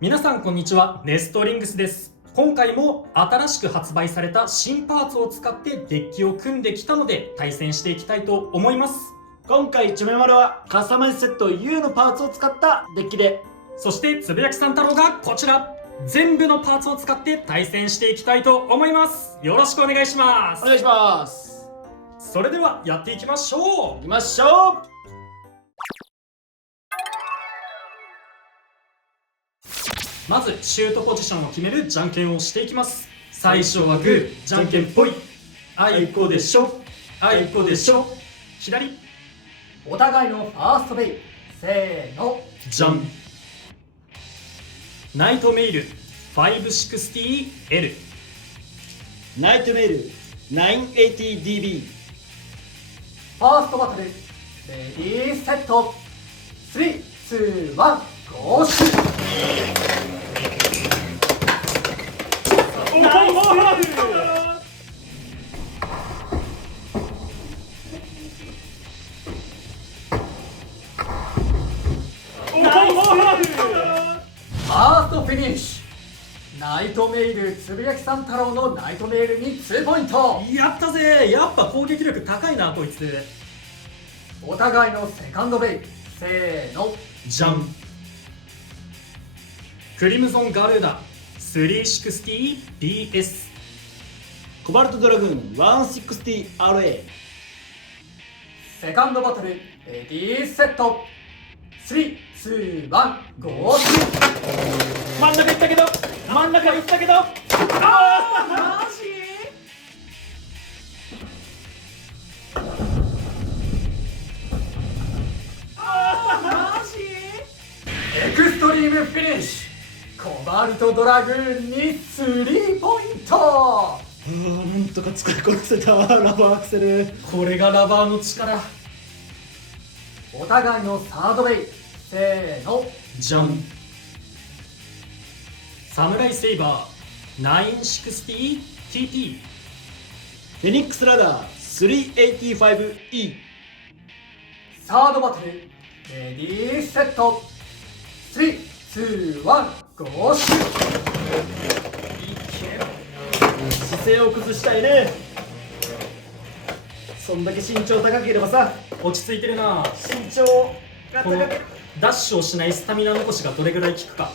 皆さんこんにちは、ネストリングスです。今回も新しく発売された新パーツを使ってデッキを組んできたので対戦していきたいと思います。今回チョメマルはカスタマイズセット U のパーツを使ったデッキで、そしてつぶやきさん太郎がこちら、全部のパーツを使って対戦していきたいと思います。よろしくお願いします。お願いします。それではやっていきましょう。行きましょう。まずシュートポジションを決めるじゃんけんをしていきます。最初はグー、じゃんけんぽい。あいこでしょ、あいこでしょ。左、お互いのファーストベイ、せーの、じゃん。ナイトメイル 560L、 ナイトメール 980DB。 ファーストバトル、レディーセット、3、2、1、ゴーシュ。ナイス。ファーストフィニッシュ。ナイトメイルつぶやきさん太郎のナイトメイルに2ポイント。やったぜ。やっぱ攻撃力高いなこいつ。お互いのセカンドベイ、せーの、じゃん。クリムゾンガルーダ 360BS、 コバルトドラグーン 160RA。 セカンドバトル、レディーセット、3、2、1、ゴーシュ。真ん中行ったけど、真ん中行ったけど、マジ？マジ？エクストリームフィニッシュ。コバルトドラグーンに3ポイント。なんとか使いこなせたわ、ラバーアクセル。これがラバーの力。お互いのサードベイ、せーの、じゃん。サムライセイバー 960TT、 フェニックスラダー 385E。 サードバトル、レディーセット、3、2、1、ゴーシュ。姿勢を崩したいね。そんだけ身長高ければさ、落ち着いてるな。身長がこの高く。ダッシュをしないスタミナ残しがどれぐらい効くか。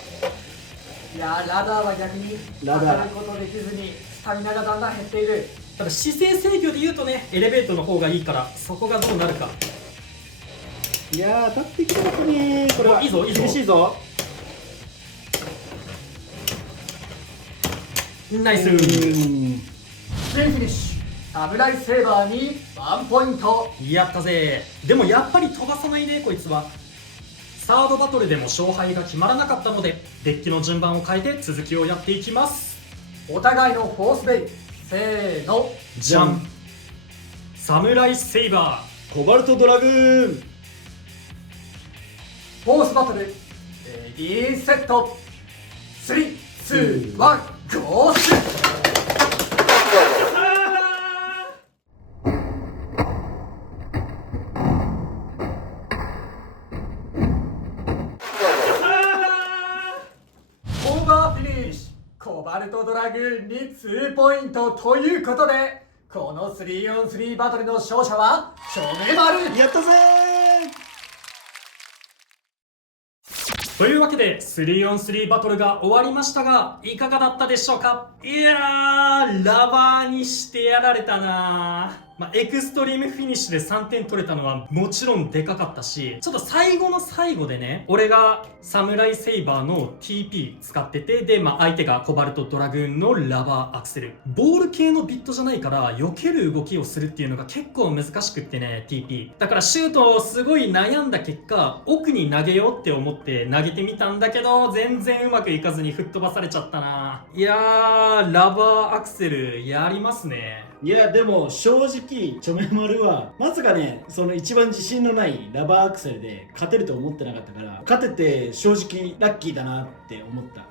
いやー、ラダーは逆にラダー上がることできずにスタミナがだんだん減っている。ただ姿勢制御で言うとね、エレベートの方がいいから、そこがどうなるか。いやー、当たってきたですね。これはいいぞいいぞ厳しいぞ。ナイス。スピンフィニッシュ。サムライセーバーに1ポイント。やったぜ。でもやっぱり飛ばさないねこいつは。サードバトルでも勝敗が決まらなかったので、デッキの順番を変えて続きをやっていきます。お互いのフォースベイ、せーの、じゃん。サムライセイバコバルトドラグーン。フォースバトル、レディーセット、3、2、1、ゴーシュ。オーバーフィニッシュ。コバルトドラグーンに2ポイントということで、この 3on3 バトルの勝者はチョメマル。やったぜー。というわけで 3on3 バトルが終わりましたが、いかがだったでしょうか。いやー、ラバーにしてやられたなー。エクストリームフィニッシュで3点取れたのはもちろんでかかったし、ちょっと最後の最後でね、俺がサムライセイバーの TP 使ってて、で、相手がコバルトドラグーンのラバーアクセル。ボール系のビットじゃないから、避ける動きをするっていうのが結構難しくってね、TP。だからシュートをすごい悩んだ結果、奥に投げようって思って投げてみたんだけど、全然うまくいかずに吹っ飛ばされちゃったな。いやー、ラバーアクセルやりますね。いやでも正直チョメマルはまさかね、その一番自信のないラバーアクセルで勝てると思ってなかったから、勝てて正直ラッキーだなって思った。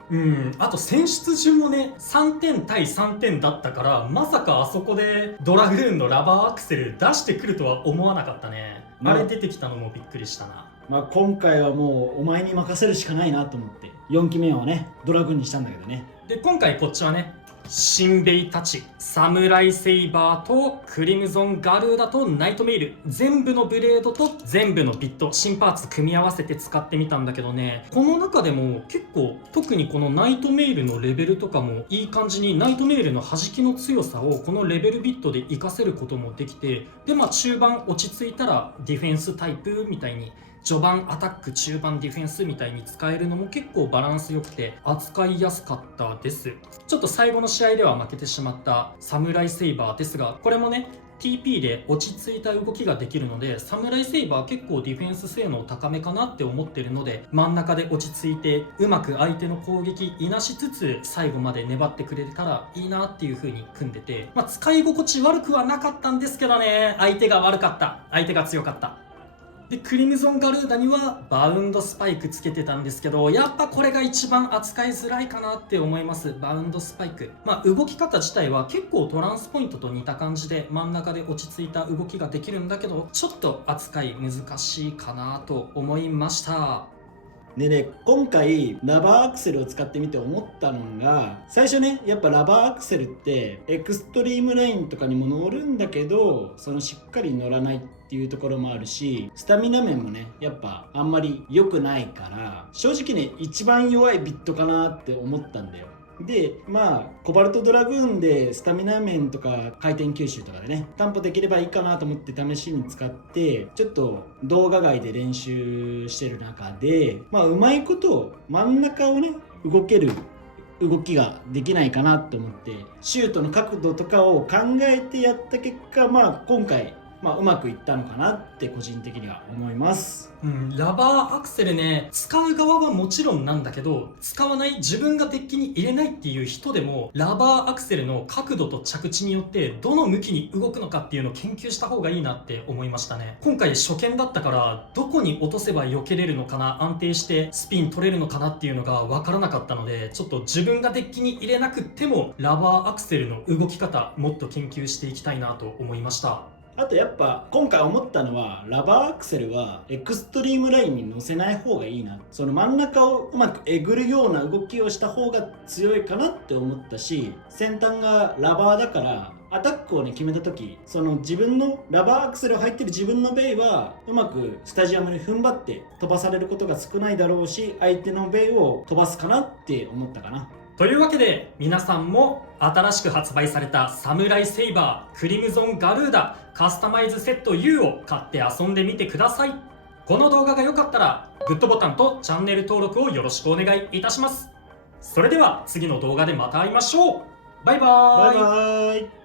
あと選出順もね3点対3点だったから、まさかあそこでドラグーンのラバーアクセル出してくるとは思わなかったね。あれ出てきたのもびっくりしたな。今回はもうお前に任せるしかないなと思って4期目をねドラグーンにしたんだけどね。で今回こっちはね、シンベイたち、サムライセイバーとクリムゾンガルーダとナイトメイル、全部のブレードと全部のビット、新パーツ組み合わせて使ってみたんだけどね、この中でも結構特にこのナイトメイルのレベルとかもいい感じに、ナイトメイルの弾きの強さをこのレベルビットで活かせることもできて、で中盤落ち着いたらディフェンスタイプみたいに、序盤アタック中盤ディフェンスみたいに使えるのも結構バランス良くて扱いやすかったです。ちょっと最後の試合では負けてしまったサムライセイバーですが、これもね TP で落ち着いた動きができるので、サムライセイバー結構ディフェンス性能高めかなって思ってるので、真ん中で落ち着いてうまく相手の攻撃いなしつつ最後まで粘ってくれたらいいなっていう風に組んでて、使い心地悪くはなかったんですけどね、相手が悪かった、相手が強かった。でクリムゾンガルーダにはバウンドスパイクつけてたんですけど、やっぱこれが一番扱いづらいかなって思います。バウンドスパイク、動き方自体は結構トランスポイントと似た感じで真ん中で落ち着いた動きができるんだけど、ちょっと扱い難しいかなと思いました。でね、今回ラバーアクセルを使ってみて思ったのが、最初ねやっぱラバーアクセルってエクストリームラインとかにも乗るんだけど、そのしっかり乗らないっていうところもあるし、スタミナ面もねやっぱあんまり良くないから、正直ね一番弱いビットかなって思ったんだよ。でコバルトドラグーンでスタミナ面とか回転吸収とかでね担保できればいいかなと思って試しに使って、ちょっと動画外で練習してる中でうまいこと真ん中をね動ける動きができないかなと思って、シュートの角度とかを考えてやった結果今回うまくいったのかなって個人的には思います。ラバーアクセルね、使う側はもちろんなんだけど、使わない、自分がデッキに入れないっていう人でもラバーアクセルの角度と着地によってどの向きに動くのかっていうのを研究した方がいいなって思いましたね。今回初見だったからどこに落とせば避けれるのかな、安定してスピン取れるのかなっていうのが分からなかったので、ちょっと自分がデッキに入れなくってもラバーアクセルの動き方もっと研究していきたいなと思いました。あとやっぱ今回思ったのは、ラバーアクセルはエクストリームラインに乗せない方がいいな、その真ん中をうまくえぐるような動きをした方が強いかなって思ったし、先端がラバーだからアタックをね決めた時、その自分のラバーアクセル入ってる自分のベイはうまくスタジアムに踏ん張って飛ばされることが少ないだろうし、相手のベイを飛ばすかなって思ったかな。というわけで皆さんも新しく発売されたサムライセイバークリムゾンガルーダカスタマイズセット U を買って遊んでみてください。この動画が良かったらグッドボタンとチャンネル登録をよろしくお願いいたします。それでは次の動画でまた会いましょう。バイバーイ。バイバーイ。